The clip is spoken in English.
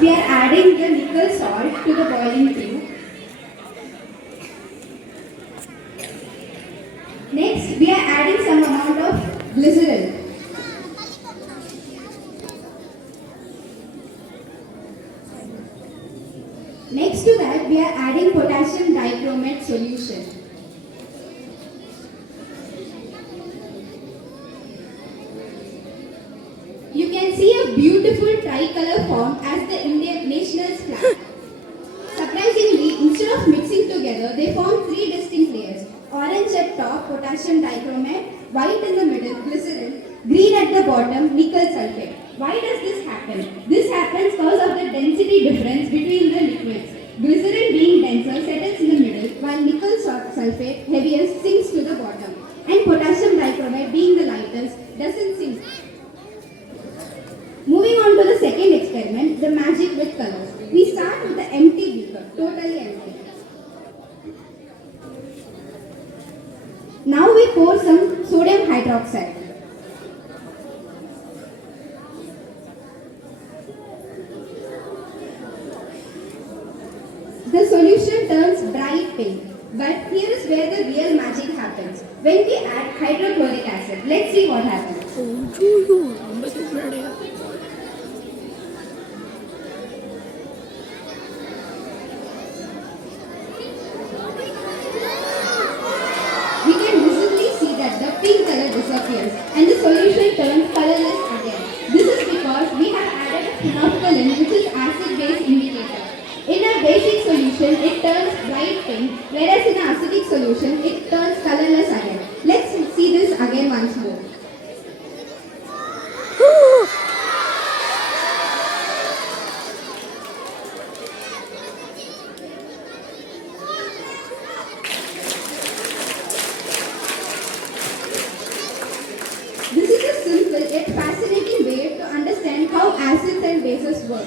we are adding the nickel salt to the boiling tube. Next, we are adding some amount of glycerin. Next to that, we are adding potassium dichromate solution. You can see a beautiful tricolor form as the Indian national flag. Surprisingly, instead of mixing together, they form three distinct layers. Orange at top, potassium dichromate, white in the middle, glycerin, green at the bottom, nickel sulfate. Why does this happen? This happens because of the density difference between the liquids. Glycerin being denser settles in the middle, while nickel sulfate, heaviest, sinks to the bottom. And potassium dichromate, being the lightest, doesn't sink. Moving on to the second experiment, the magic with colors. We start with the empty beaker, totally empty. Now we pour some sodium hydroxide. The solution turns bright pink. But here is where the real magic happens. When we add hydrochloric acid, let's see what happens. We can visibly see that the pink color disappears and the solution turns colorless again. This is because we have added a phenolphthalein, which is acid-base indicator. In a basic solution, it turns bright pink, whereas in an acidic solution, it turns colorless again. Let's see this again once more. This is a simple yet fascinating way to understand how acids and bases work.